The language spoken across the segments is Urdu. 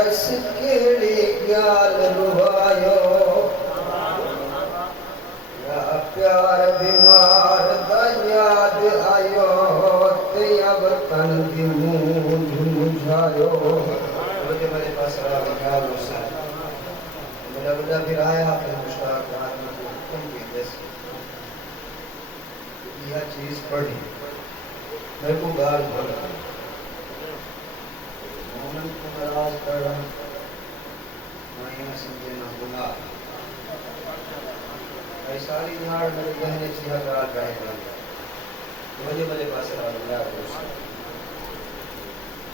دس کیڑی گال روایو یا پیار بیمار دا یاد آیو تے اب تن دی مونجھ مجھایو مجھے میرے پاس رہا کیا غصہ میرا بڑا پھر آیا پھر مشتاق آدمی کو کم کی جیسے یہ چیز پڑھی میرے کو گال بھولا مومن کو نراز کر رہا میں یہاں سمجھے نہ بھولا میں ساری نار میرے بہنے چیزا قرار کرنے کر لیا مجھے میرے پاس رہا اللہ روشن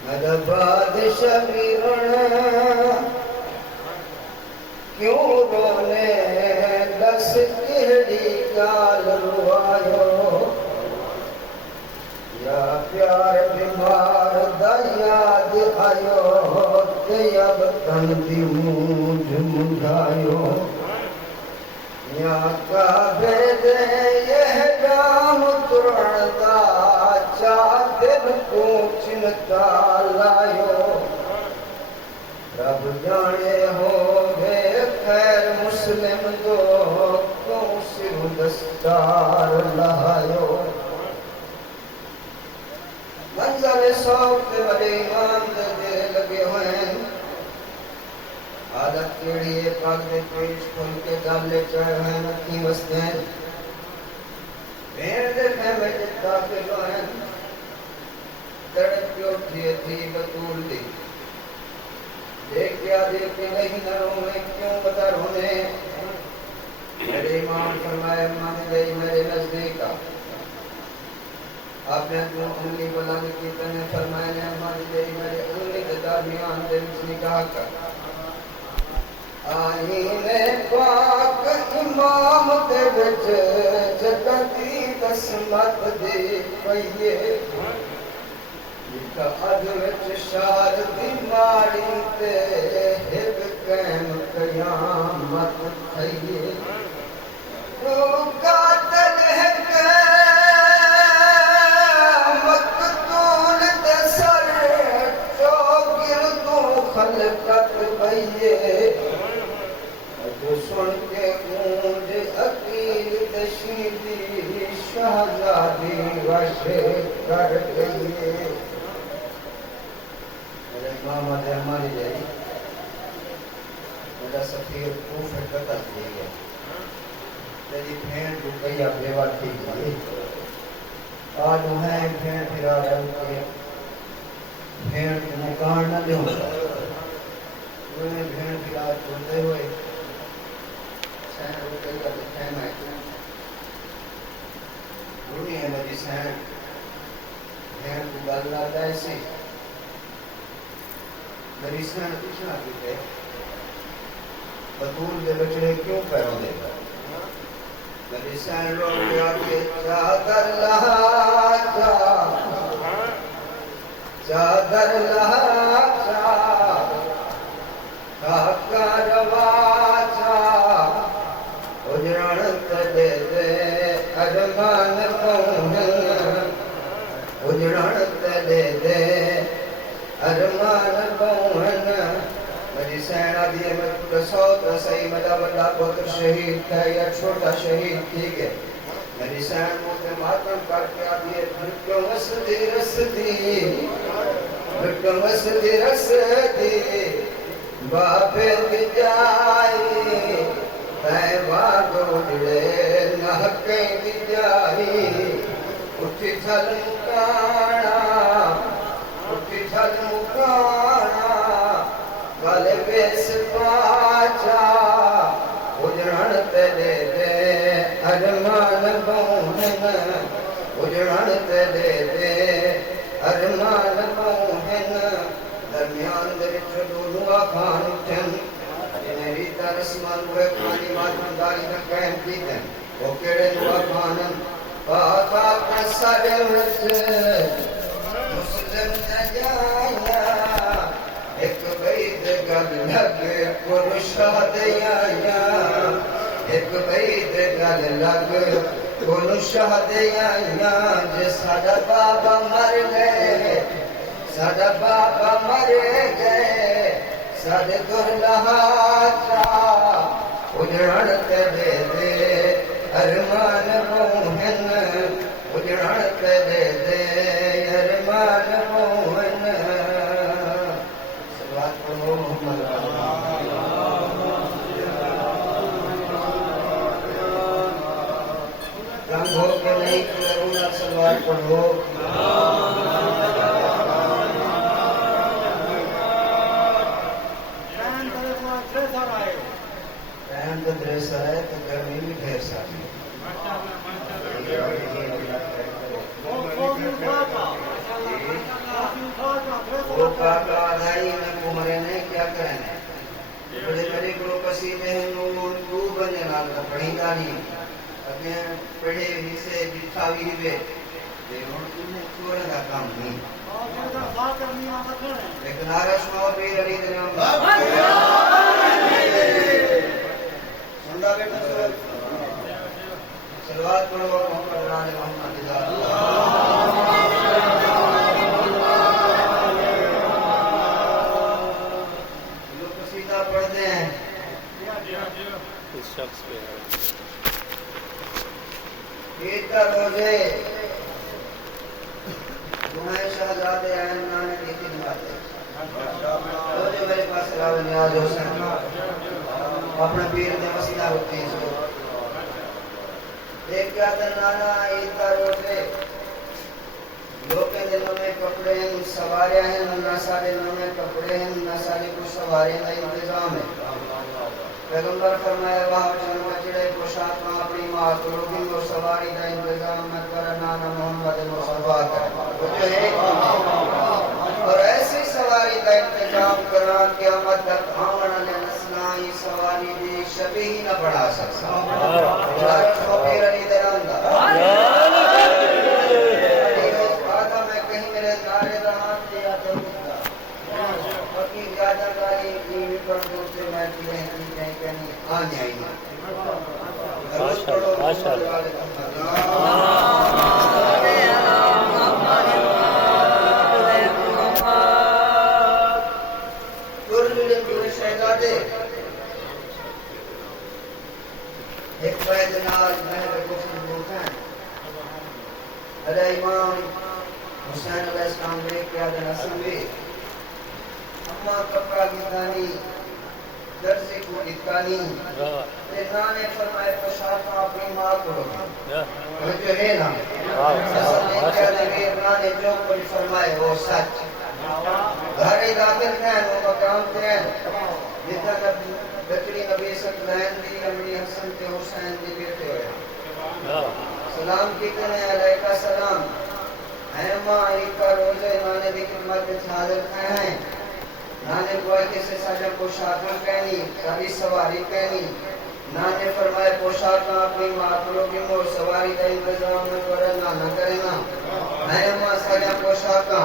میں دباد شمیرن کیوں رونے دس کیڑی گال روایو یا پیار بیمار دا یاد آیو تے اب تن دی مونجھ مجھایو یا کعبے دے یہ جام ترن دا چادر کو چنتا لایو رب جانے ہو گے خیر مسلم دو کو سر دستار لایو منظر سوک دے بڑے ایمان دے لگے ہوئے ہیں عادت کیڑی پاک دے پیش کھل کے دالے چڑھ ہیں نکی وستیں بین دے خیمے جت داخل ہوئے تڑپ کی اٹھی تھی بطول دی دیکھ کیا دیکھ کے نہیں نہ رونے کیوں بتا رونے میرے ایمان فرمائے مان گئی میرے نزدیکا آپ نے اپنی انگلی بلند کی تنے فرمائے نے مان گئی میرے انگلی کے درمیان دے مجھ نکاح کر آئین پاک امام دے بچ جگتی دسمت دے پئیے لکھا ادوچ شار دی ماری تے ہب قیم قیامت تھئیے رو قاتل ہے مقتول دے سر چوگر تو خلقت بئیے سن کے گونج عقیل تشیدی شہزادی وش کر گئیے میرے امام آدھے ہماری جائی میرا سفیر کوفہ قتل کیے گئے تیری بھین رکیہ بیوہ تھی گئی آج انہیں بھین پھرا رہے کے بھین مکان نہ دے ہوتا انہیں بھین پھرا چھوڑتے ہوئے سین رکیہ کا خیمہ ہے رونی ہے میری سین بھین کو گاللہ ایسی میری سین پوچھنا کیتے بطول دے بچڑے کیوں پیروں دے گا میری سین رو گیا کہ چادر لہا چا چادر لہا چا کاکا روا چا اجرانت دے دے ارمان پونن اجرانت دے دے ارمان پونن میری سینہ دیئے میں رسول رسائی مجھا بڑا پتر شہید تھا یا چھوٹا شہید تھی گئے میری سینہ موتے ماتم کر کے آدھیے بھٹوں مسدی رسدی بھٹوں مسدی رسدی بابے کی جائی تیوہ گوڑے نحقیں کی جائی اٹھی چھل مکانا اٹھی چھل مکانا والے بیس پاچا اجران تے دے دے ارمان بونن اجران تے دے دے ارمان بونن درمیان دے چلو آخان اٹھن جنہی ترسمان ہوئے پانی ماتم داری نہ قیم کی دن وہ کیڑے نو آخانن آخا کا سر مسلم نجایا ایک بید گل لگ کن شہدیایا ایک بید گل لگ کن شہدیایا جے ساڑا بابا مر گئے ساڑا بابا مر گئے سد درلہا اجڑن تے دے دے ارمان روحن اجڑن تے دے دے ارمان روحن صلوات پڑھو محمد رنگ ہو کے نہیں کرونا صلوات پڑھو ڈریسر ہے تو گرمی بھی ڈھیر ساری وہ کاکا آدھائی میں کمرے نے کیا کریں بڑے بڑے گروہ قصیدے ہیں نون دو بنے لال کا پڑھی دانی اپنے پڑھے ہی سے بٹھاوی ہوئے دیکھوں تمہیں چھوڑے کا کام نہیں لیکن آرش ماں پیر علی دنیا صلوات پڑھو محمد ران محمد لوگ قصیدہ پڑھتے ہیں اس شخص پہ عید کا روزے تمہیں شہزادے عین نانے کی خدمت ہے روزے میرے پاس راو نیاز حسین اپنا پیر نے مسئلہ ہوتی ہے دیکھ کیا نانا عید کا روزے لوگ کے دلوں میں کپڑے ہیں سوارے ہیں نہ سارے دلوں میں کپڑے ہیں نہ سارے کو سوارے کا انتظام ہے پیغمبر فرمایا وہاں چند بچڑے پوشاک میں اپنی ماں کروگی کو سواری کا انتظام میں کر نانا محمد مصطفیٰ کا اور ایسی سواری کا انتظام کرا قیامت تک آمن علیہ نسلائی سواری دی شبیہ نہ بڑھا سکتا جارت خبیر علی درندہ آدھا میں کہیں میرے نارے رہاں دیا دروگا فقیر یادہ کاری نیوی پر دور سے میں کہیں کہیں آنے آئی ایک قید ناز محل گفتن بوتن علیہ امام حسین علیہ السلام نے کیا دن اصل بھی اما کپڑا گیتانی درزی کو اتکانی نانے فرمائے پشاکا اپنی ماں کو لگا جو ہے نا اصل نے کیا دن نانے جو کوئی فرمائے وہ سچ گھرے داخل کہیں وہ مقام کہیں جتنا بچڑی نبی سکلین دی امری حسن کے حسین دی بیٹے ہوئے سلام کتنے علیہ کا سلام احمہ عید کا روزے نانے دی خدمت میں حاضر ہیں نانے کوئی کسی ساجہ پوشاکاں کہنی ساری سواری کہنی نانے فرمائے پوشاکاں اپنی معقلوں کی مور سواری کا انتظام میں کرنا نہ کرنا احمہ ساجہ پوشاکاں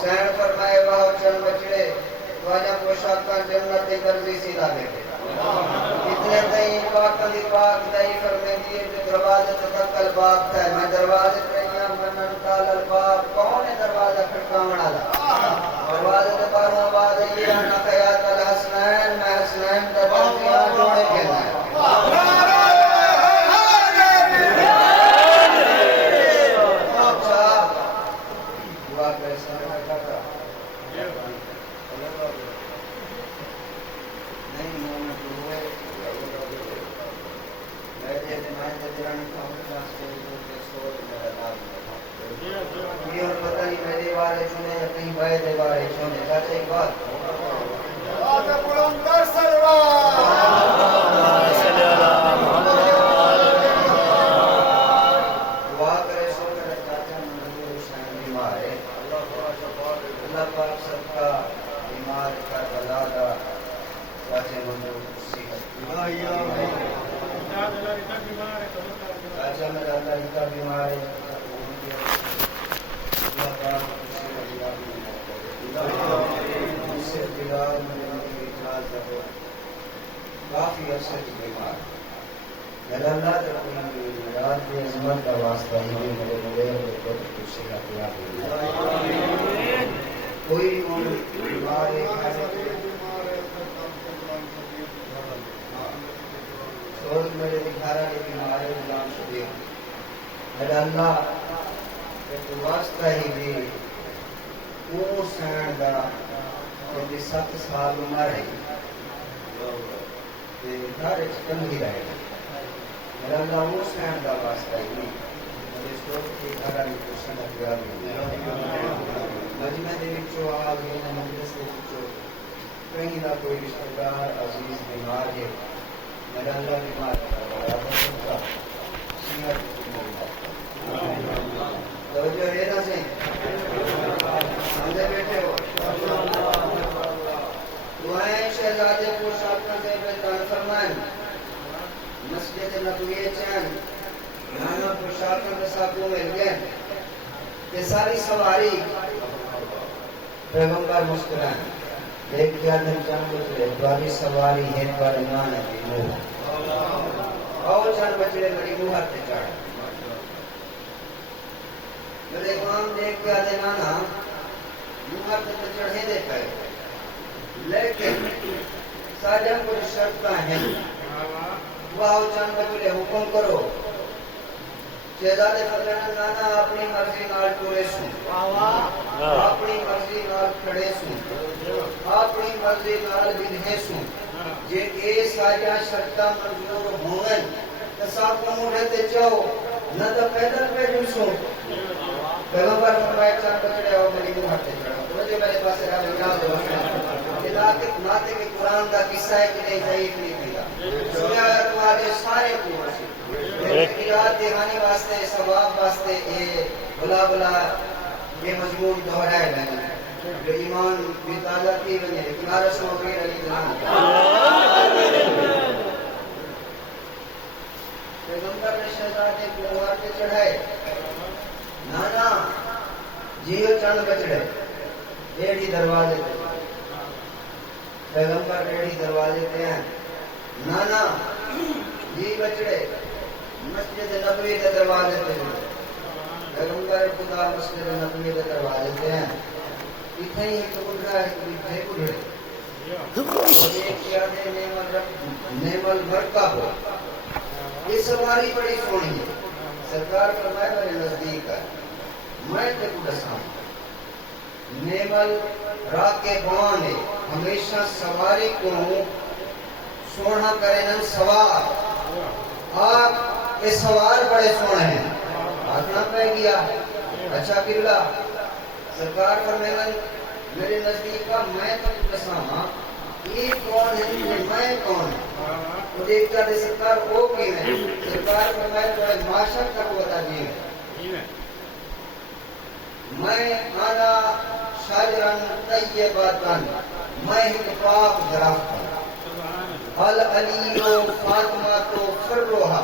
سین فرمائے وہاں چند بچڑے واجہ پوشاکاں جنت درزی سیدھا بیٹے اتنے دئی پاک دئی فرمے دیئے جو دروازے تک الباب تھا میں دروازے پرہیاں منن تال الباب کون ہے دروازہ کھٹکاونا دا دروازے دے پاروں آباد یہ انا خیات الحسنین میں حسنین دروازیاں جوڑے کہنا ہے اچھا دعا کرے سامنے کھاتا اور پتہ نہیں میرے بارے چنے یا کہیں بھائی دے بارے چنے چاہتے ایک بات آدھا بلندر سلوار دعا کرے سو میرے چاہتے ہیں منظور حسین بیمار ہے اللہ پاک سب کا بیمار کا بلادہ چاہتے ہیں منظور صحت چاہتے ہیں میرا اللہ کا بیمار ہے کافی عرصے کی بیمار اللہ رات کی عظمت کا واسطہ ہی میرے مغیر کو خوشی کا پیار کوئی بیمار ہے میرا اللہ ایک واسطہ ہی بھی وہ سین دا کہ 7 سال عمر ہے کہ گھر چنگی رہے گی میرا اللہ وہ سین دا واسطہ ہی میرے سوچ کی گھر والی پوچھنا پیا مجمع دے وچوں آ گئے مجلس دے وچوں کہیں دا کوئی رشتہ دار عزیز بیمار ہے میرا اللہ بیمار کا توجہ ہے نا سے سمجھے بیٹھے ہو دعائیں شہزادے کو شاکر سے بہتر فرمائیں مسجد نبوی چین نانا کو شاکر کے ساتھ مل گئے کہ ساری سواری پیغمبر مسکرائیں ایک کیا دن چند بچڑے دواری سواری ہے دواری مانا کی موہ اور چند بچڑے بڑی موہر تے چاڑے میرے امام دیکھ کیا دن آنا موہر تے چڑھے دے پائے لیکن ساجن کو شرطہ ہیں وہ چند بچڑے حکم کرو شہزادے فضلان نانا اپنی مرضی نال ٹورے سوں اپنی مرضی نال کھڑے سوں اپنی مرضی نال بدھے سوں جے اے ساجا شرطہ منظور ہون تو ساتھ کو موڑے تے چاہو نہ تو پیدل پہ جنسوں پیغمبر فرمائے چند بچڑے ہو میری منہ ہٹے چڑھا تو جو میرے پاس رہا یاد ہو علاقت ناتے کے قرآن کا قصہ ہے کہ نہیں ضعیف نہیں کیا سنیا ہے تمہارے سارے پورا سے قرآن دہانی واسطے ثواب واسطے اے بلا بلا یہ مضمون دہرائے لگے جو ایمان بھی تازہ کی بنے کنارہ سو غیر علی جنان پیغمبر نے شہزادے کو موہر پہ چڑھائے نانا جیو چند بچڑے ایڈی دروازے تے پیغمبر ایڈی دروازے تے ہیں نانا جی بچڑے مسجد نبوی کے دروازے تے پیغمبر خدا مسجد نبوی کے دروازے تے ہیں اتنے ہی ایک بڑھا ہے کہ بڑھے ایک کیا دے نعم المرکہ ہو یہ سواری بڑی سونی ہے سرکار فرمائے میرے نزدیک ہے میں تے کو دساں نعم الراکبان ہے ہمیشہ سواری کو سونا کرے نن سوار آپ یہ سوار بڑے سونے ہیں آتنا پہ گیا اچھا کرلا سرکار فرمائے میرے نزدیک کا میں تک بساما یہ کون ہے میں کون ہے وہ دیکھتا دے سرکار وہ کی ہے سرکار فرمائے تو معاشر تک بتا دیئے میں آنا شاجرن طیباتن میں ایک پاک درخت ہوں العلی و فاطمہ تو فرروہا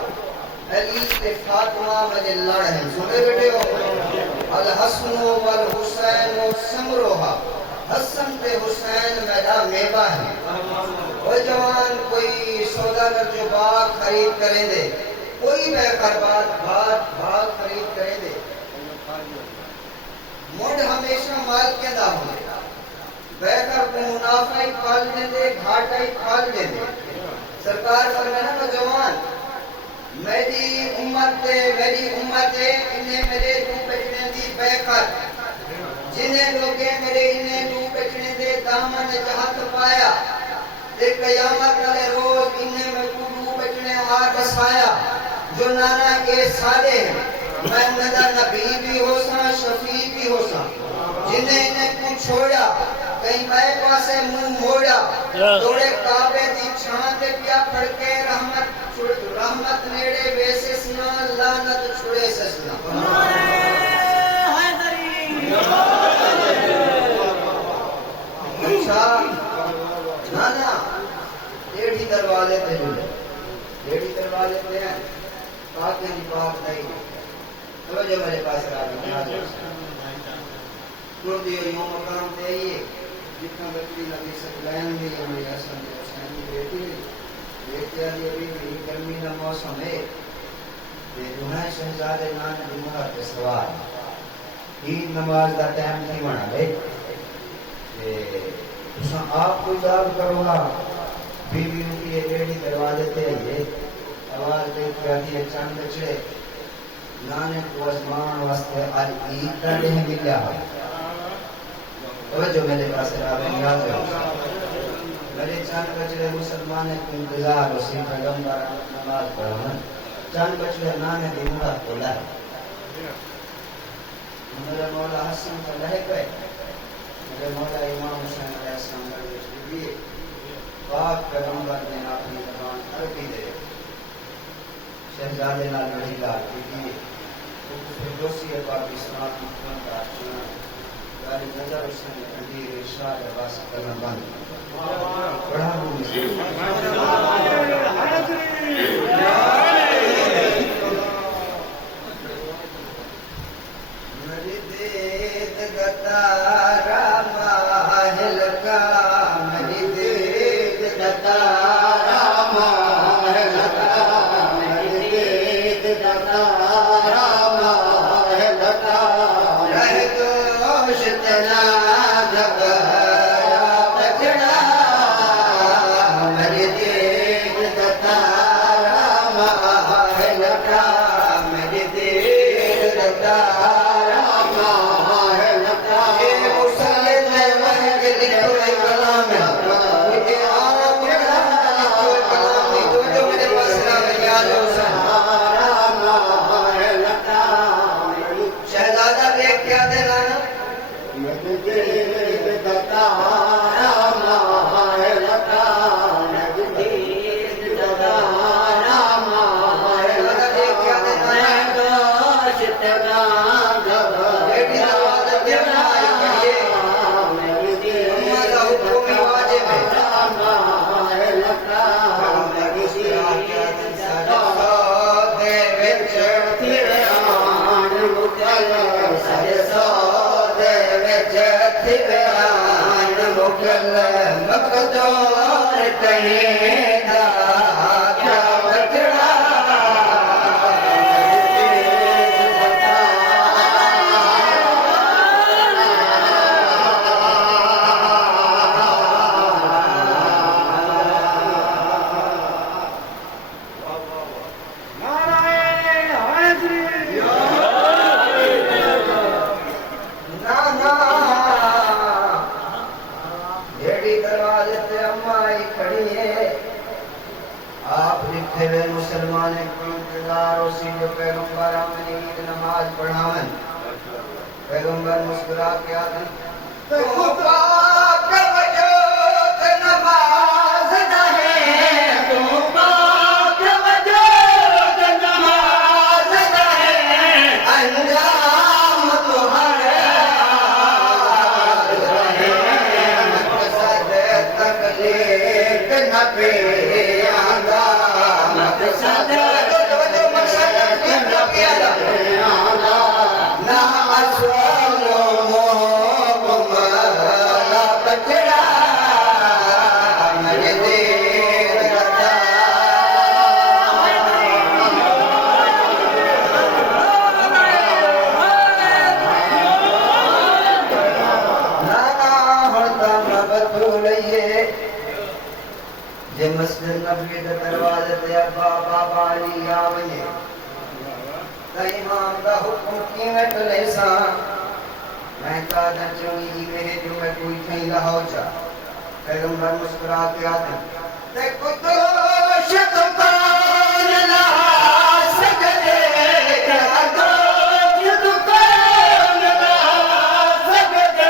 علی کے فاطمہ مجھے لڑ ہیں سنے بیٹے ہو الحسن والحسین و سمروہا حسن تے حسین میرا میبہ ہے وہ جوان کوئی سوداگر جو باغ خرید کریں دے کوئی بے خربات باغ خرید کریں دے مڈ ہمیشہ مال کے دا ہوئے بے کر کو منافع ہی پھال دیں دے گھاٹا ہی پھال دیں دے سرکار فرمانا نوجوان میری امت انہیں میرے دو بچنے دی بے خط جنہیں لوگے میرے انہیں دو بچنے دے دامن جہت پایا تے قیامت والے روز انہیں میں دو بچنے آر بسایا جو نانا کے سارے ہیں میں ندہ نبی بھی ہو سا شفیع بھی ہو سا جنہیں انہیں کو چھوڑا کہیں بائے پاسے منہ موڑا توڑے کعبے دی چھان دے پیا پڑھ کے رحمت نیڑے ویسے سنا لعنت چھوڑے سے سنا اچھا نانا ڈیڑھی دروازے تے جڑے ڈیڑھی دروازے تے ہیں پاکیں دی پاک نہیں توجہ میرے پاس راجی کردی اور یوں مقام تے آئیے جتنا بکری نبی سکلین بھی ہمیں حسن دی حسین دی بیٹی دیکھتے آلی ابھی بھی گرمی نہ موسم ہے کہ جو ہے شہزادے نان دی مہر پہ سوار عید نماز دا ٹائم نہیں بنا لے کہ آپ کو یاد کرو گا بیویوں کی ایڈی دروازے تے آئیے آواز دیکھ کے آتی ہے چند بچڑے نانک کو ازمان واسطے آج عید کا دن ملیا توجہ میرے پاس رہا نیاز ہے میرے چاند بچڑے مسلمان کو انتظار اسی پیغمبر نماز پڑھا چاند بچڑے نانے دی مراد کو لائے میرے مولا حسن کا لہے گئے میرے مولا امام حسین علیہ السلام کا پاک پیغمبر نے اپنی زبان عربی دے شہزادے نال بڑی گال کی فردوسی پاکستان محمد راجنا گالی نظر حسین قدیر ارشاد عباس کرنا بند بڑھا ہوں مردید گتارا ماہل کا مردید گتارا ماہل کا مردید گتارا ماہل کا رہ دوشتنا دبارا بچڑا مردید گتارا ماہل کا مردید گتارا ماہل کا اے مسلم مہنگ لکھو اے کلام اے آرام جڑا لکھو اے کلام تو جو میرے پاس نام یاد ہو سہارا ماہل کا شہزادہ دیکھ کیا دلانا مردید گتارا ماہل کا مردید گتارا ماہل کا دیکھ کیا دلانا دوشتنا بیٹی نواز کے بھائی کہیے ہمارا حکمی واجب ہے ماہل کا سودے وچ تھیوان مکل سودے وچ تھیوان مکل مقدور کہیں دا کیا بچڑا مسلمان کو انتظار اسی جو پیغمبر ہمیں عید نماز پڑھاون پیغمبر مسکرا کے آتے تو پاک وجود نماز دہے تو پاک وجود نماز دہے انجام تو ہر رہے مقصد تکلیف نہ پہ مسجد نبی دے دروازے تے ابا بابا علی آوے تے امام دا حکم کیویں ٹلے سا میں کہا چنگی جی میں جو میں کوئی کہیں لہو جا پیغمبر مسکرا کے آتے تے کتو شکبان لا سجدے کتو شکبان لا سجدے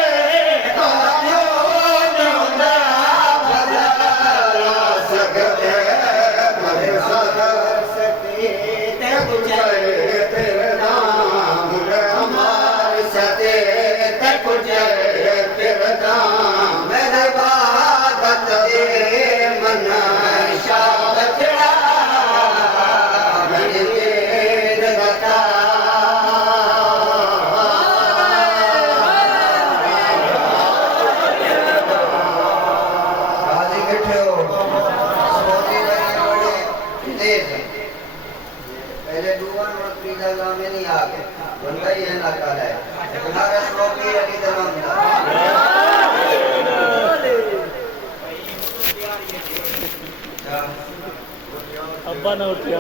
ابا نہ اٹھیا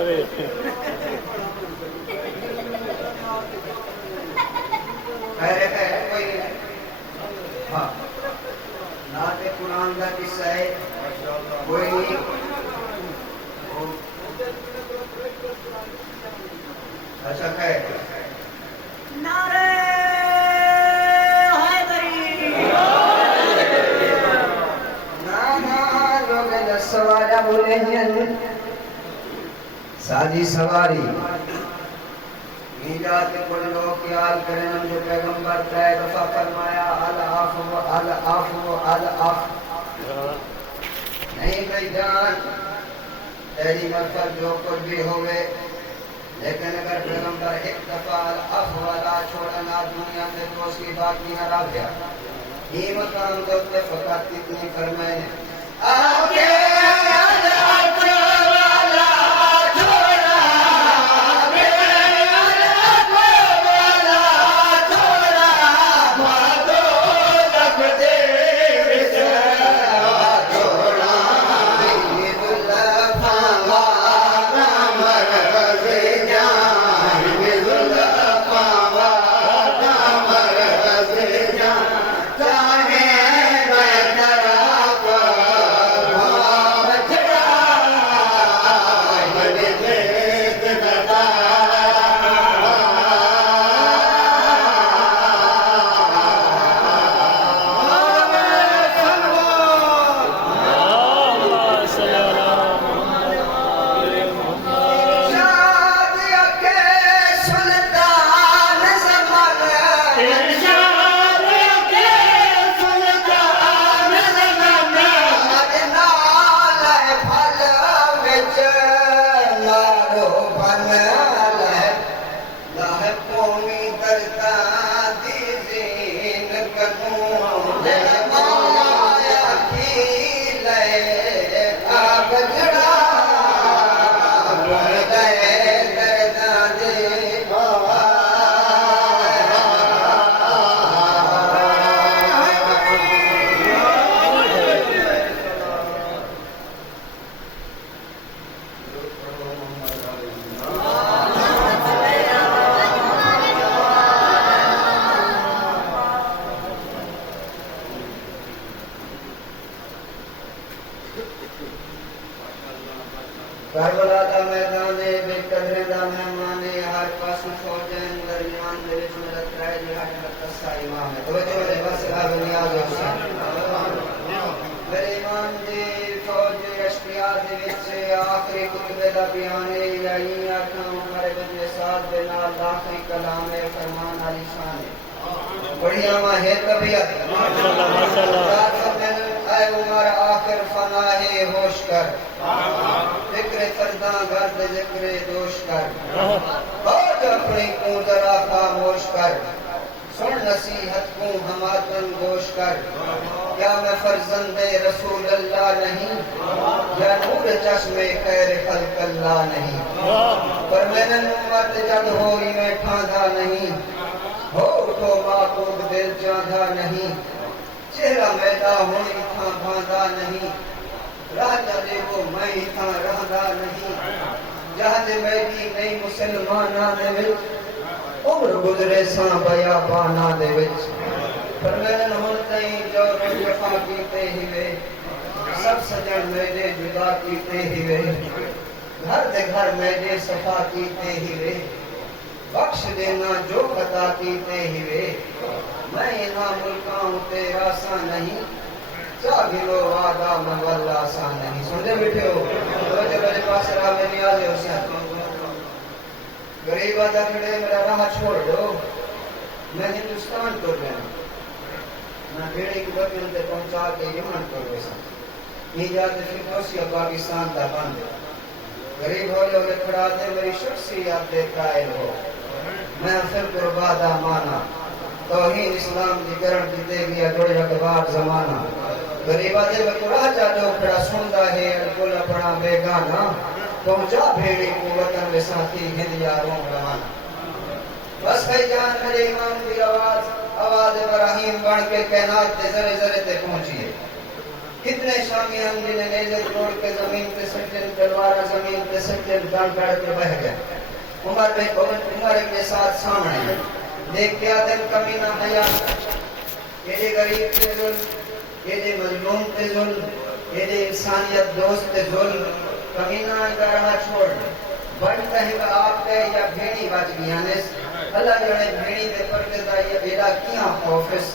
بولے ہیں سادی سواری ایجاد کے بڑے لوگ خیال کریں ہم جو پیغمبر ترے دفعہ فرمایا العفو العفو العفو نہیں بھائی جان تیری مقصد جو کچھ بھی ہوئے لیکن اگر پیغمبر ایک دفعہ العفو والا چھوڑنا دنیا میں تو اس کی بات کی نہ رہ گیا یہ مقام تو فقط اتنی فرمائے آگے کربلا دا میدان بے قدر دا مہمان ہر پاس فوجن درمیان دے وچ ملت رائے دی ہٹ قصہ امام ہے توجہ میرے بس اب نیاز حسین میرے امام دی فوج اشقیا دے وچ آخری خطبے دا بیان ہے یعنی اکھاں عمر بن سعد بن آخری کلام فرمان علی شان بڑی اما ہے طبیعت ماشاءاللہ اے عمر آخر فنا ہے ہوش کر فکر فرداں گرد ذکر دوش کر آج اپنی کو ذرا خاموش کر سن نصیحت کو ہماتن گوش کر کیا میں فرزند رسول اللہ نہیں یا نور چشم خیر خلق اللہ نہیں پر میں نے نمت جد ہوئی میں ٹھاندھا نہیں ہو تو معقوب دل چاندھا نہیں چہرہ میدا ہوئی تھا باندھا نہیں راہ چلے وہ میں تھا رہدا نہیں جہاں میں بھی نہیں مسلمانہ دے وچ عمر گزرے ساں بیا بانا دے وچ پر میں نے ہن تئیں جو جفا کیتے ہوئے سب سجن میرے جدا کیتے ہوئے گھر دے گھر میرے صفا کیتے ہوئے بخش دینا جو خطا کیتے ہوئے میں انہاں ملکاں تیرا سا نہیں چاہیلو وعدہ مولا سا نہیں سنجھے بیٹھے ہو روجہ میرے پاس راہ میں نیاز ہے حسین غریب آدھا کھڑے میرا راہ چھوڑ دو میں ہندوستان کر گیا میں بیڑے کی وطن تے پہنچا کے یمن کر گیا یہ جاتے فردوسی پاکستان تا بند غریب ہو لے کھڑا دے میری شخصیت دے قائل ہو میں پھر قربادہ مانا توہین اسلام دی کرن کی دے گیا جوڑے اکبار زمانہ غریبہ دے میں قرآن جاٹو کھڑا سندہ ہے کل اپنا بیگانا پہنچا بھیڑی کو وطن میں ساتھی ہند یاروں روانہ بس بھائی جان میرے امام کی آواز ابراہیم بڑھ کے کائنات دے ذرے ذرے تے پہنچیے کتنے شامی ہم جنہیں نیزت روڑ کے زمین پہ سکتن تلوارہ زمین پہ سکتن گن کڑ کے بہ گئے عمر کے ساتھ سامنے دیکھ کے آدم کمینہ حیات یہ دے غریب تے ظلم یہ دے مظلوم تے ظلم یہ دے انسانیت دوست تے ظلم کمینہ کا رہا چھوڑ بڑھتا ہے کہ آپ کے یا بھیڑی بچ گیا نس اللہ جڑے بھیڑی دے پرکتا یا بیڑا کیاں خوفس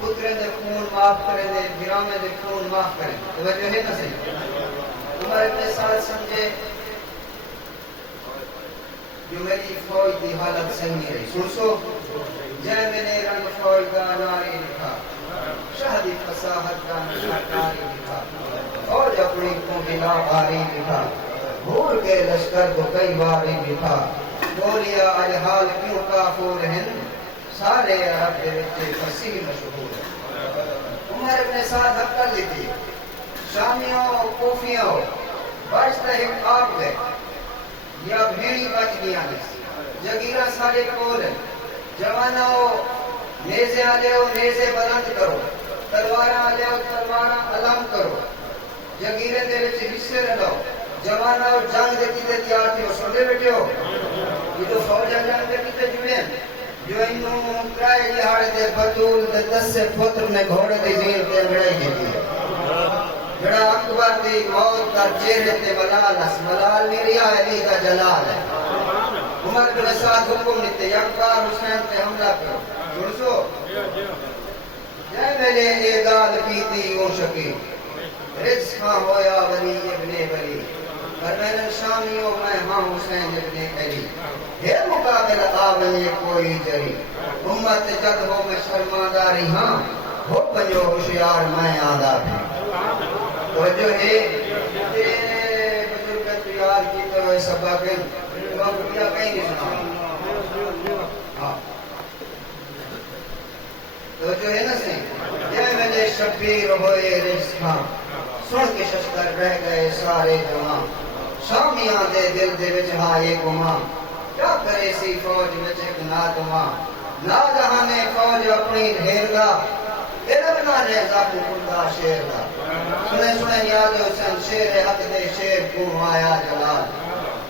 پترے دے خون معاف کرے دے گرامے دے خون معاف کرے توجہ ہے نا صحیح عمر ابن سعد سمجھے جو میری فوج کی حالت صحیح نہیں رہی. سنسو جے میں نے رنگ فوج کا ناری لکھا, شہدی فصاحت کا نشانی لکھا, فوج اپنی کو بلا باری لکھا, بھول کے لشکر کو کئی باری لکھا, بولیا الحال کیوں کافور ہیں, سارے عرب کے بچے فصیح مشہور ہیں. عمر ابن سعد حق کر لیتی, شامیوں کوفیوں بچتا ہی آپ گئے, یا بھیڑی بچ گیا جگیرہ سارے کول, جوانوں نیزے آلیو نیزے بلند کرو, تلواراں آلیو تلواراں علم کرو, جگیرے دے وچ حصے رہو, جوانوں جنگ دے کیتے تیار تھے, سن دے بیٹھے ہو یہ تو فوج جنگ دے کیتے جوئے ہیں, جو انہوں کرائے جہاڑے دے بطول دے 10 پتر نے گھوڑے دی زین تے لڑائی کی تھی. جڑا اکبر دی موت کا چہرے تے ملال اس, ملال میری علی کا جلال ہے. عمر بن سعد حکم دیتے یک بار حسین تے حملہ کرو. سنسو جے میرے اعداد کیتی یوں شکی, رجس خاں ہویا ولی ابن ولی, پر میں شامیوں میں ہاں حسین ابن علی, ہے مقابل آون یہ کوئی جری, امت جد ہو میں شرماداری ہاں, ہو پنجو ہوشیار میں آدھا بھی. تو جو ہے یہ بزرگ تیار کی طرح سبق ہے, تو آپ کیا کہیں نہیں سنا. تو جو ہے نا صحیح یہ مجھے شبیر ہوئے رجس خاں, سن کے ششتر رہ گئے سارے جوان, شامیاں دے دل دے وچ ہائے گماں, کیا کرے سی فوج وچ ایک نادماں, ناگہانے فوج اپنی ڈھیر گا, تیرے بنا نے ذاکو کندہ شیر دا, سنے سنے یاد حسین شیر حق دے شیر کو آیا جلال,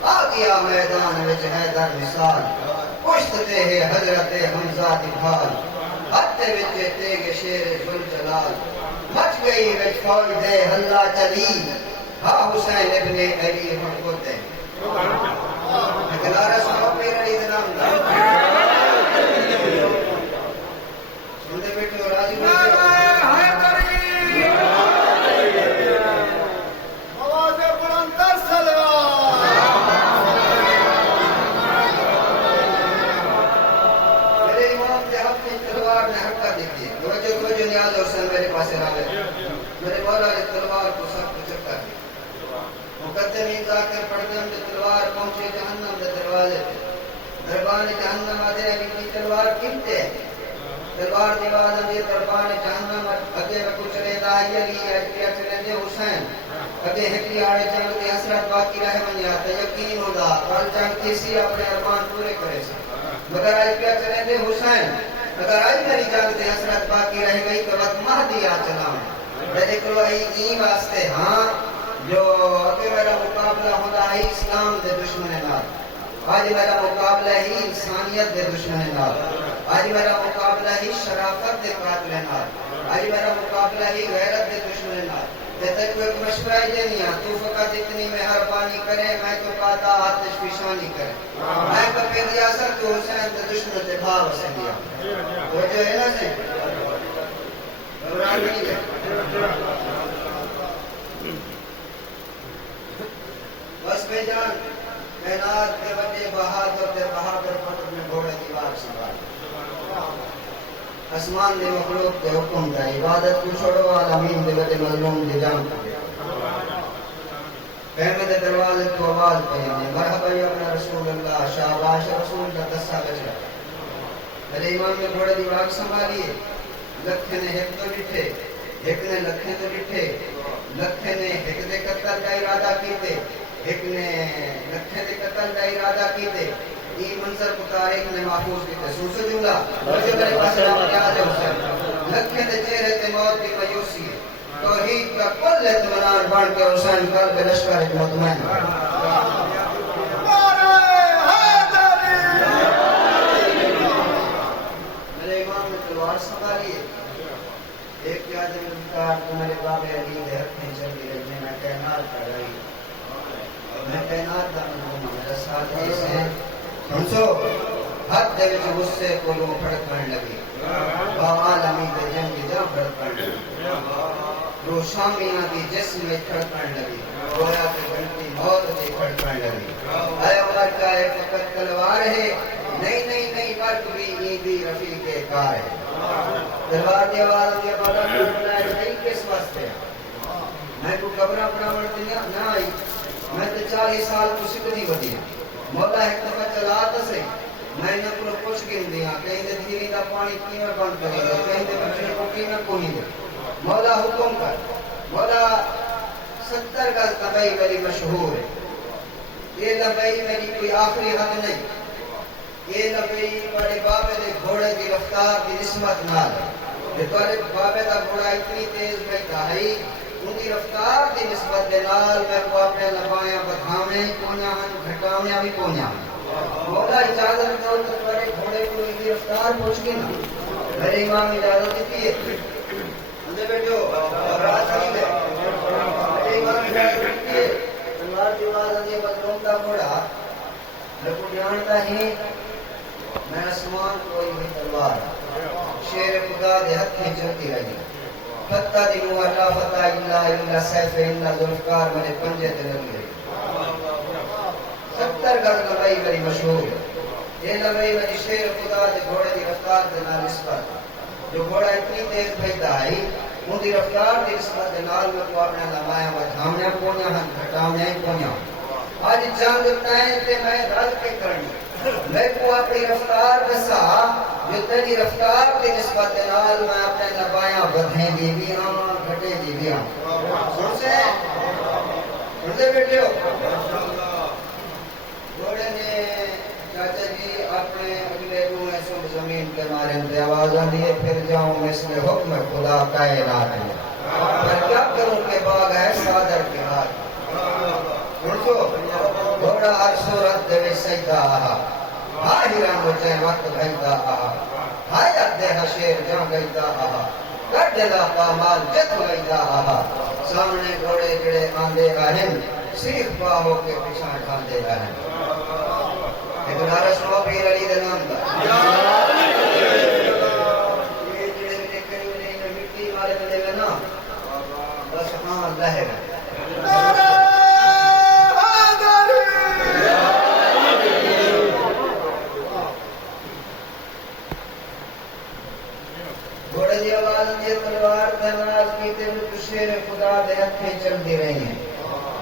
آ گیا میدان وچ حیدر مثال, پشت تے ہے حضرت حمزہ دی بھال, ہتھے وچ تیگ شیر ذوالجلال, مچ گئی وچ فوج دے ہلا چلی, ہاں حسین ابن علی ہم کو دے. اکلارہ سنو پیر علی دنام دا سنتے بیٹھے ہو راضی ہوئے میرے پاس راوے میرے مولا نے تلوار کو سب کو چکا دی. مقدمین ذاکر پڑھدم دے تلوار پہنچے جہنم دے دروازے پہ, دربان جہنم آدھے ابھی کی تلوار کمتے ہیں, تلوار دیوال دے دربان جہنم اگے رکھو چلے دائی علی اجبیا چلے دے حسین, اگے ہکری آڑے جنگ دے حسرت باقی رہ منیات, یقین ہو دا کل جنگ کسی اپنے ارمان پورے کرے سے, مگر اجبیا چلے دے حسین, اگر آج میری جنگ دے حسرت باقی رہ گئی تو وقت مہدی آ چلا ہوں. میرے کلوائی این واسطے ہاں جو اگر میرا مقابلہ ہوتا ہے اسلام دے دشمن نال, آج میرا مقابلہ ہی انسانیت دے دشمن نال, آج میرا مقابلہ ہی شرافت دے قاتل نال, آج میرا مقابلہ ہی غیرت دے دشمن نال. تے کوئی ایک مشورہ ہی نہیں ہے, تو فقط اتنی مہربانی کرے, میں تو کہتا آتش فشانی کرے, میں کپے دیا سر تو حسین دے دشمن دے بھاو سے دیا. وہ جو ہے نا سے گھبراہٹ نہیں ہے, بس بے جان کائنات کے بڑے بہادر دے بہادر پتر میں گھوڑے کی بات سنبھال, اسمان دے مخلوق دے حکم دا, عبادت کو چھوڑو عالمین دے بڑے مظلوم دے جان کو. خیمے دے دروازے کو آواز پہنے, مرحبا یا اپنا رسول اللہ, شاباش رسول کا دسا بچا. میرے امام نے گھوڑے دی واق سنبھالیے, لکھے نے ہک تو ڈٹھے, ہک نے لکھے تو ڈٹھے, لکھے نے ہک دے قتل کا ارادہ کیتے, ہک نے لکھے دے قتل کا ارادہ کیتے. یہ منظر کو تاریخ نے محفوظ کیتے. سوچو جملہ مجھے میرے پاس نام یاد ہے حسین, لکھے دے چہرے تے موت کی مایوسی ہے, توحید کا کل اطمینان بن کے حسین قلب لشکر ایک مطمئن. میرے امام نے تلوار سنبھالیے, ایک یاد ملکار تو میرے باب علی دے حق میں چلی رہی, میں کائنات کر رہی, میں کائنات دا ملوم, میرا ساتھ سے سنسو حد دے وچ غصے کو لوں پھڑکن لگی, با عالمی دے جنگی جا پھڑکن لگی, جو شامیاں دی جسم میں کھڑکن لگی گویا کہ گھنٹی موت دی کھڑکن لگی اے عمر کا ہے فقط تلوار ہے نہیں نہیں نہیں مرد بھی عیدی رفیق کار ہے تلوار دی آواز دی بڑا ٹوٹنا ہے نہیں کس واسطے میں کو قبرہ پڑھاون دنیا نہ آئی میں تو 40 سال کو سکھدی ودی مولا ایک دفعہ چلا تو صحیح میں نے کو پوچھ کے دیا کہیں دے دھیری دا پانی کیویں بند کرے گا کہیں دے بچے کو کیویں کوئی دے مولا حکم کر مولا 70 گز لبئی میری مشہور ہے یہ لبئی میری کوئی آخری حد نہیں یہ لبئی بڑے بابے دے گھوڑے کی رفتار کی نسبت نال کہ تورے بابے دا گھوڑا اتنی تیز بیٹھا ہے ان کی رفتار کی نسبت دے نال میں کو اپنے لبایاں بدھاونے کونیاں ہن گھٹاونے بھی کونیاں مولا اجازت دو تو تورے گھوڑے کو ان کی رفتار پوچھ کے نا میرے امام اجازت دیتی ہے اندے بیٹھو رات نہیں دے میرے امام اجازت دیتی ہے تلوار کی آواز اندے بدلوں کا گھوڑا لکو جانتا ہی میں آسمان کوئی بھی تلوار شیر خدا دے ہتھ میں چلتی رہی فتح دی مولا فتح اللہ سیف اللہ ذوالفقار میرے پنجے تے لگی رہی 70 گز لبئی میری مشہور ہے یہ لبئی میری شیر خدا دے گھوڑے دی رفتار دے نال نسبت جو گھوڑا اتنی تیز بھیجتا ہے ان دی رفتار دی نسبت دے نال میں کو اپنا لمایا بدھاونے کونیاں ہن گھٹاونے کونیاں آج جنگ تائیں تے میں رل کے کرنی میں کو اپنی رفتار بسا جو تیری رفتار کی نسبت نال میں اپنے لبایاں بدھیں دی بھی ہاں گھٹے دی بھی ہاں سن سے سنتے بیٹھے ہو گھوڑے نے چاچا جی اپنے اگلے روئے سب زمین کے مارے دے آوازاں دیے پھر جاؤں مثل حکم خدا کائنات میں پر کیا کروں کہ باغ ہے صادر کے ہاتھ سنسو گھوڑا ہر صورت دے سجدہ آہا ہاہران مجھے وقت بھیدہ آہا حیات دے حشیر جان گئیدہ آہا کٹلا پامال جت گئیدہ آہا سامنے گھوڑے جڑے آندے آہن سیخ پا ہو کے پچھان ڈھاندے آہن ایک نارش ہو پیر علی دے نام دا یہ جڑے میں کہیں میں مٹی مارے میں دے نا بس ہاں اللہ ہے گھوڑے دی آواز دی تلوار دناز کی تے شیر خدا دے ہتھیں چل دی رہی ہیں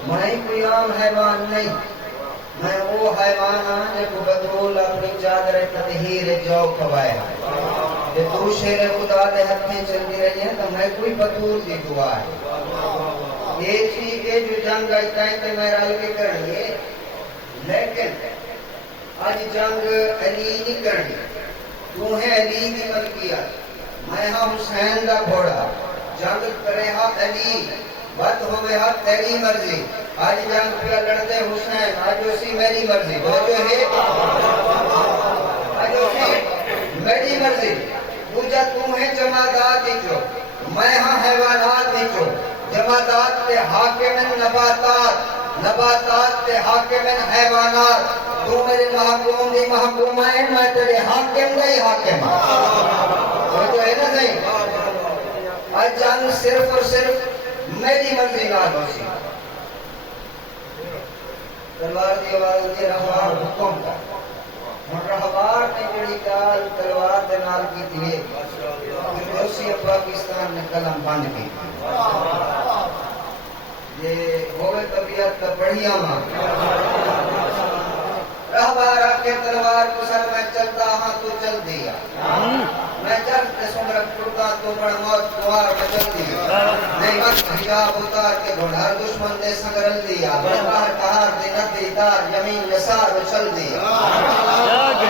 میں کوئی عام حیوان نہیں میں وہ حیوان ہاں جے کو بدرول اپنی چادر تطہیر جو کھوایا کہ تو شیر خدا دے ہتھیں چل دی رہی ہیں تو میں کوئی بطور دی دعا ہے یہ چیز ہے جو جنگ آئیتا ہے کہ میں رل کے کرنی ہے لیکن آج جنگ علی نہیں کرنی تو ہے علی کی ملکیت میں ہاں حسین دا گھوڑا جنگ کرے ہاں علی بات ہوئے ہاں تیری مرضی آج جنگ پہ لڑتے حسین آج اسی میری مرضی وہ جو ہے آج اسی میری مرضی پوجا تم ہے جماعتات ہی جو میں ہاں حیوانات ہی جو جماعتات پہ حاکم نباتات نباتات پہ حاکم حیوانات تو میرے محکوم دی محکوم ہے میں تیرے حاکم نہیں حاکم وہ تو ہے نا نہیں آج جنگ صرف اور صرف میری مرضی نہ ہوسی تلوار دی آواز دی رہبار حکم کا ہن رہبار نے جڑی گال تلوار دے نال کیتی ہے روسی پاکستان نے قلم بند کی یہ ہوئے طبیعت کا بڑھیا ماں رہبار آکے تلوار کو سر میں چلتا ہاں تو چل دیا میں چل کے سمرک ٹوٹا تو بڑا موت دوار میں چل دیا نہیں وقت حجاب اتار کے گھوڑا دشمن دے سنگرل دیا بڑھار کہار دے ندی دار یمین یسار میں چل دیا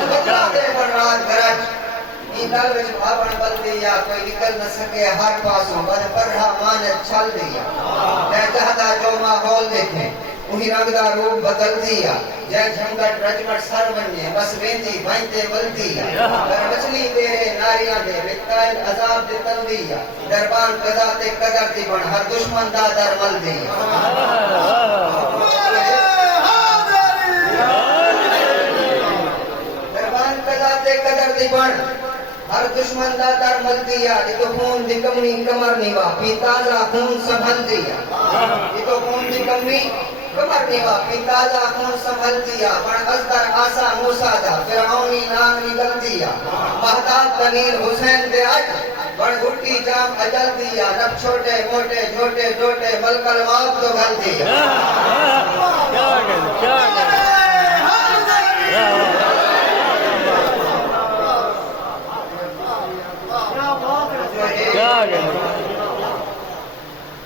بطلہ دے بڑھ رات گرج این دل وچ بھاپن بل دیا کوئی نکل نہ سکے ہر پاسوں بن پرہا مانت چھل دیا میں چاہتا جو ماحول دیکھیں انہی رنگ دا روپ بدل دیا جائے جھنگٹ رجمٹ سر بننے بس ویندی بھائنتے بل دیا در مچلی تیرے ناریاں دے بکتائل عذاب دے تل دیا دربان قضا تے قدر دی بن ہر دشمن دا در مل دیا دربان قضا تے قدر دی بن ہر دشمن دا در مل دیا یہ تو خون دی کمی کمر نیوا پی تازہ خون سنبھل دیا یہ تو خون دی کمی کمر نیوا پی تازہ خون سنبھل دیا بن ازدر آسا موسیٰ دا فرعونی نام نکل دیا مہتاب تنیر حسین دے اج بن گھٹی جام اجل دیا رب چھوٹے موٹے جھوٹے جھوٹے ملک الموت تو گھل دیا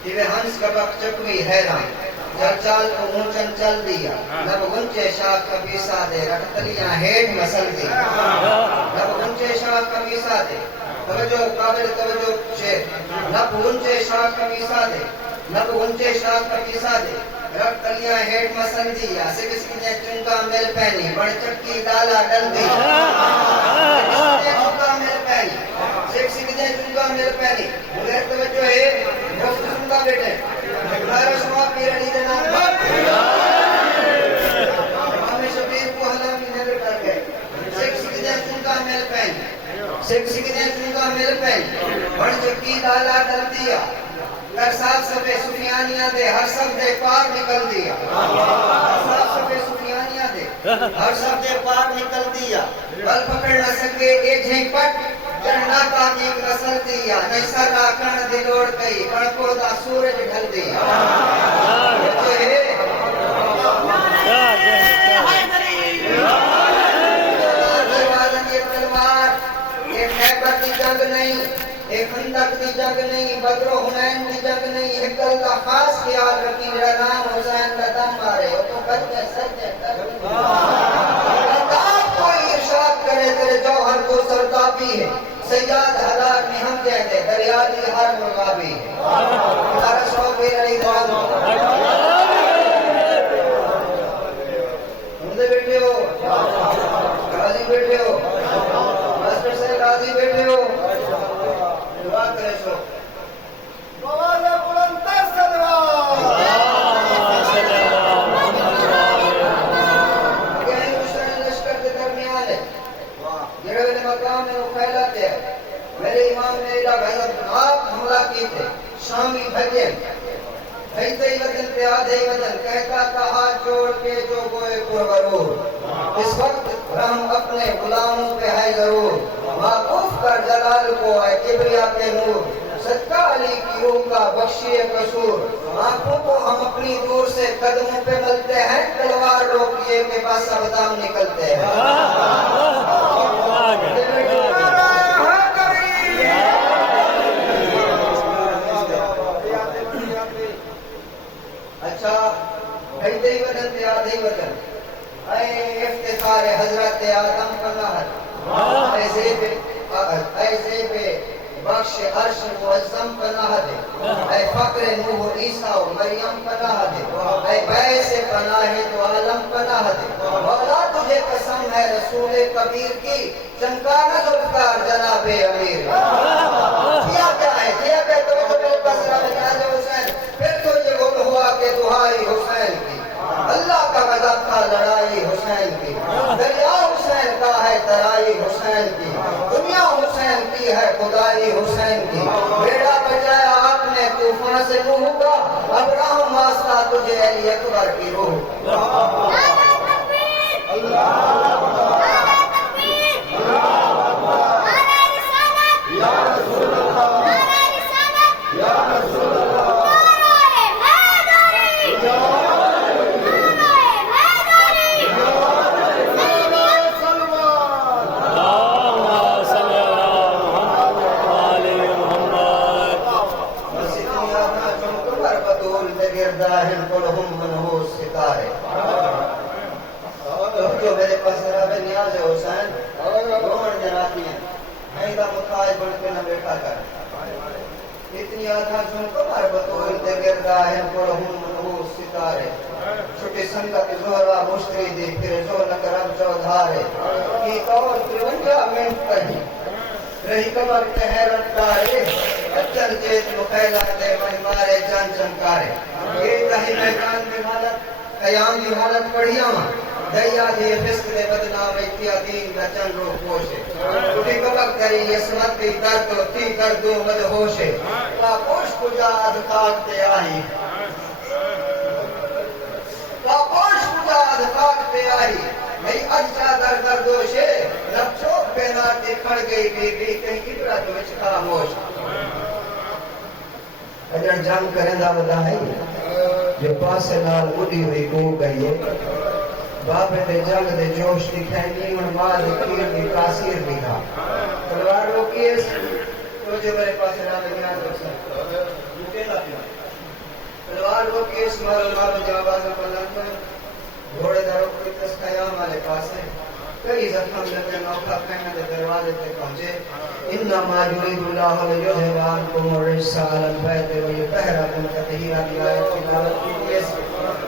یہ ہنس کا بک چکوی حیران جل چال کو اونچن چل دیا لب گنچے شاخ کا پیسا دے رکھ تلیاں ہیٹ مسل دیا لب گنچے شاخ کا پیسا دے توجہ قابل توجہ شیر لب گنچے شاخ کا پیسا دے لب گنچے شاخ کا پیسا دے رکھ تلیاں ہیٹ مسل دیا سکس کی نے چنکا مل پہنی بڑھ چکی ڈالا ڈل دیا چنکا مل پہنی سکس کی نے چنکا مل پہنی مگر توجہ ہے مفت سنگا بیٹے گھر شما پیر علی جناب امام شبیر کو حلام کی نظر کر گئے سکس کی نے چنکا مل پہنی سکس کی نے چنکا مل پہنی بڑھ چکی ڈالا ڈل دیا کر صاف صفے سفیانیاں دے ہر سب دے پار نکل دیا صاف صفے سفیانیاں دے ہر سب دے پار نکل دیا بل پکڑ نہ سکے اے جھیپٹ چڑھنا کا ایک نسل دیا نشر راکن دلوڑ گئی پڑ پودا سورج ڈھل دیا ایک خیبر کی جنگ نہیں ایک خندق کی جنگ نہیں بدر و حنین کی جنگ نہیں ایک گل کا خاص خیال رکھی میرا نام حسین کا دم مارے وہ تو کرتے سجدے کوئی ارشاد کرے تیرے جوہر کو سرتابی ہے سیاد حلال میں ہم کہتے دریا دی ہر مغابی ہے ہمارا شوق پیر علی مندے بیٹھے ہو غازی بیٹھے ہو ماسٹر سے غازی بیٹھے ہو دعا کرے سو مولا بلند صدرا کہیں حسین لشکر کے درمیان ہے جڑے والے مقام میں وہ پھیلاتے ہیں میرے امام نے ایڈا غضبناک حملہ کی تھے شامی بھجن بھیجتے ہی وطن پہ آدھے ہی وطن کہتا تھا ہاتھ جوڑ کے جو گوئے پرغرور اس وقت رحم اپنے غلاموں پہ ہے ضرور معقوف کر جلال کو ہے کبریا کے نور صدقہ علی کی روح کا بخشیے قصور آنکھوں کو ہم اپنی دور سے قدموں پہ ملتے ہیں تلوار روکیے کے پاس ابدام نکلتے ہیں اچھا بھیدے ہی وطن تے آدھے ہی وطن اے افتخار حضرت آدم پناہ اے زیب بخش عرش معظم پناہ دے اے فقر نوح عیسیٰ و مریم پناہ دے اے بیس پناہ دو عالم پناہ دے مولا تجھے قسم ہے رسول کبیر کی چمکانا ذوالفقار جناب امیر کیا کیا ہے کیا کہ توجہ میرے پاس جناب حسین پھر تو یہ گل ہوا کہ دہائی حسین کی اللہ کا غضب تھا لڑائی حسین کی دریا حسین کا ہے ترائی حسین کی دنیا حسین کی ہے خدائی حسین کی بیڑا بچایا آپ نے طوفان سے نوح کا اب رحم واسطہ تجھے علی اکبر کی روح جو میرے پاس رب نیاز حسین رومن جراتی ہیں میں دا متاج بن کے نہ بیٹھا کر اتنی آدھا سن کمار بطول دے گردہ ہیں پڑھوں منہو ستارے چھوٹی سنگت زہرہ مشتری دی پھر جو نکرم چودھارے کی طور 53 منٹ کہیں رہی کمر تحیرت دارے اچھل چیت مخیلہ دے من مارے جان چمکارے یہ تہی میدان دی حالت قیام دی حالت پڑھیا دیا دی فسق دے بدنام کیا دین کا چن رو پوشے اٹھی کبک کری اسمت دی درد و تھی دردو مدہوشے پاپوش کجا ادھکاک تے آئی پاپوش کجا ادھکاک تے آئی میں اجا در دردوشے رب چوک پہ ناتی کھڑ گئی بی بی کہیں عبرت وچ خاموش اجر جنگ کریں دا ودا ہے جو پاسے نال اڑی ہوئی کو گئی ہے بابے دے جنگ دے جوش دکھائیں نیمن ماد کیر دی تاثیر بھی تھا تلوار روکی اس تو جو میرے پاس نام یاد رکھ سکتا تلوار روکی اس مارو مارو جواباز پلند گھوڑے دا روکی تس قیام والے پاسے کئی زخم لگے نوکھا پہنے دے دروازے تے پہنچے انما یرید اللہ لیذہب عنکم الرجس علی البیت ویطہرکم تطہیرا دی آیت تلاوت کی اس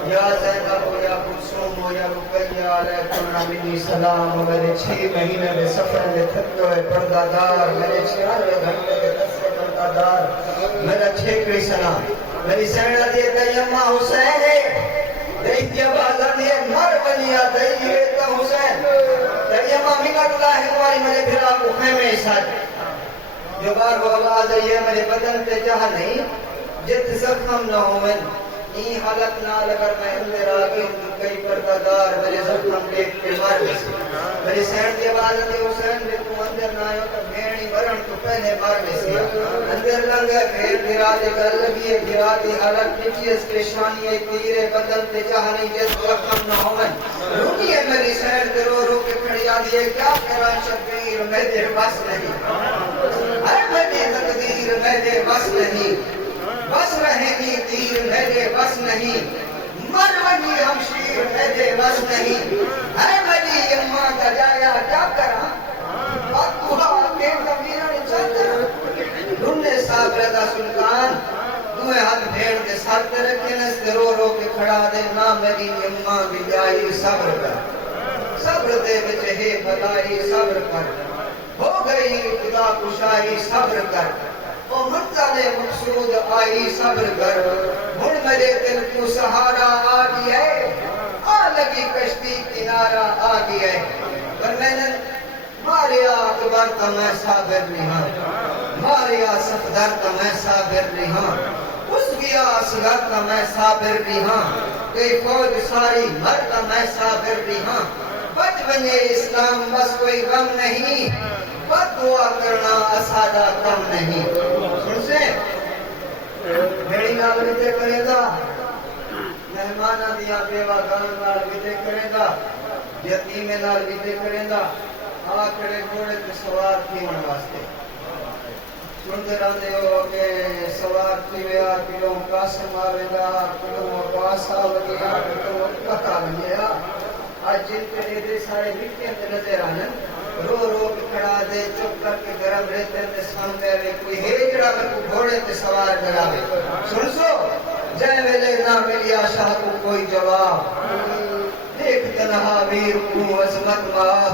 یا زینب و یا کلثوم و یا رقیہ علیکم منی سلام میرے 6 مہینے دے سفر دے تھکے ہوئے پردہ دار میرے 96 گھنٹے دے دسے پردہ دار میرا 6 سلام میری سینہ دیے تیمہ حسین ہے دیکھتی آبازہ دیے مر بنیا دیئے تا حسین تیمہ منگت اللہ ہے ہماری میرے بھرا کو خیمے ساتھ جو بار وہ آواز ہے یہ میرے بدن تے جہاں نہیں جت زخم نہ ہوئن این حالت نال اگر میں اندر آگے کئی پردہ دار میرے زخم دیکھ کے مار بسی میری سین دی آواز ہے حسین بھی تو اندر نہ آئے تو بھیڑی ورن تو پہلے مار بسی اندر لنگا بھیڑ بھیرا دے کر لگی ہے بھیرا دی حالت پیچھی اس پیشانی ہے تیرے بدن تے جہاں نہیں جت زخم نہ ہوئن روکی ہے میری سین دے رو رو کے کھڑی آدھی ہے کیا کران شبیر میں دے بس نہیں ہر میری تقدیر میں دے بس نہیں بس رہے گی تیر میرے بس نہیں مرونی ہمشیر میرے بس نہیں ہے میری اماں کا جایا کیا کرا باتوہا کے کمیرن چاہتا ڈھونڈے صاحب رضا سلطان دوئے ہاتھ بھیڑ دے ساتھ تے رکھے نستے رو رو کے کھڑا دے نا میری اماں بھی جائی صبر کر صبر دے بچے ہے بھلائی صبر کر ہو گئی خدا کشائی صبر کر وہ منزل مقصود آئی صبر کر مڑ میرے دل کو سہارا آ گیا ہے آ لگی کشتی کنارہ آ گیا ہے پر میں نے ماریا اکبر تا میں صابر نہیں ہاں ماریا صفدر تا میں صابر نہیں ہاں اس گیا اصغر تا میں صابر نہیں ہاں کئی فوج ساری مر تا میں صابر نہیں ہاں بچ بنے اسلام بس کوئی غم نہیں بد دعا کرنا اسادہ کم نہیں سن سے بھیڑی نال ویتے کرے دا مہمانہ دیا بیوہ گان نال ویتے کرے دا یتیمے نال ویتے کرے دا آکڑے گھوڑے تے سوار تھی من واسطے سنتے رہتے ہو کہ سوار تھی ویا کلوں قاسم آوے گا کلوں عباس آوے گا کلوں پتہ بنیا آج جن کے دے سارے مٹی اندر نظر آنے رو رو کے کھڑا دے چپ کر کے گرم رہتے تے سامنے وے کوئی ہیجڑا میں کو گھوڑے تے سوار کراوے سن سو جے ویلے نہ ملیا شاہ کو کوئی جواب دیکھ تنہا ویر کو عظمت ماں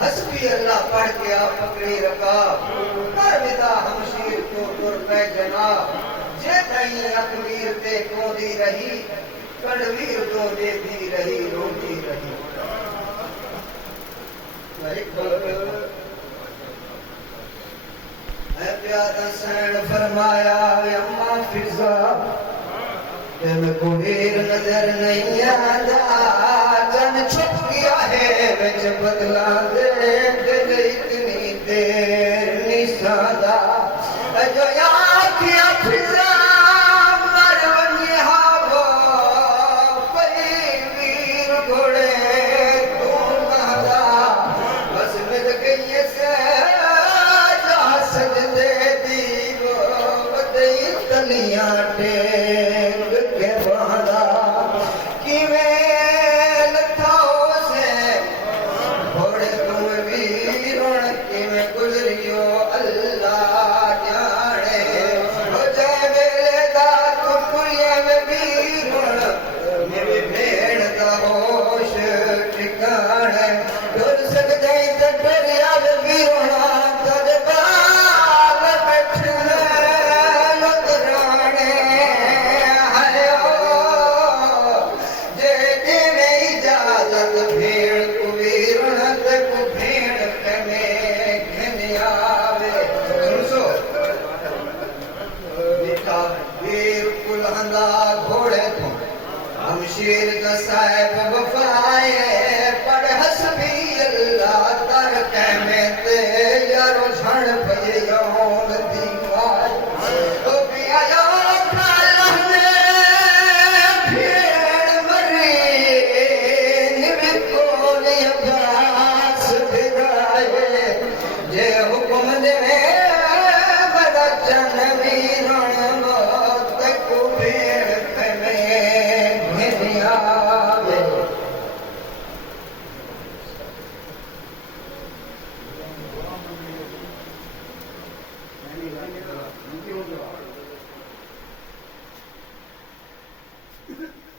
حسبی اللہ پڑھ کے آپ پکڑی رکاب کر ودا ہمشیر کو تر پہ جناب جے تائیں اکبیر تے کوندی رہی کڑویر جو دے دی رہی روٹی رہی اے پیارا سین فرمایا اماں فضا تم کو ہیر نظر نہیں آتا جن چھپ گیا ہے وچ بدلا دے دل اتنی دیر نسادا جو یاد کیا فضا ٹینگ کے باندھا کی میں لتھاؤ سے گھوڑے تم ویرون کی میں گزریو اللہ جانے ہو جائے ویلے دا کپڑیے میں ویرون میں بھیڑ دا ہوش ٹھکانے ڈر سکتے تے ڈریا ویرون تجھ بال بیٹھنے بندہ گھوڑے تو ہم شیر کا صاحب وفائے پڑھ حسبی اللہ تر کہمتے یارو جھڑ پہ یوم دیوار تو بھی آیا اللہ نے بھیڑ مری نمکو نیباس بھگائے جے حکم دے بڑا جنوی رن موت کو بھیڑ پہ میں گھنیا Thank you.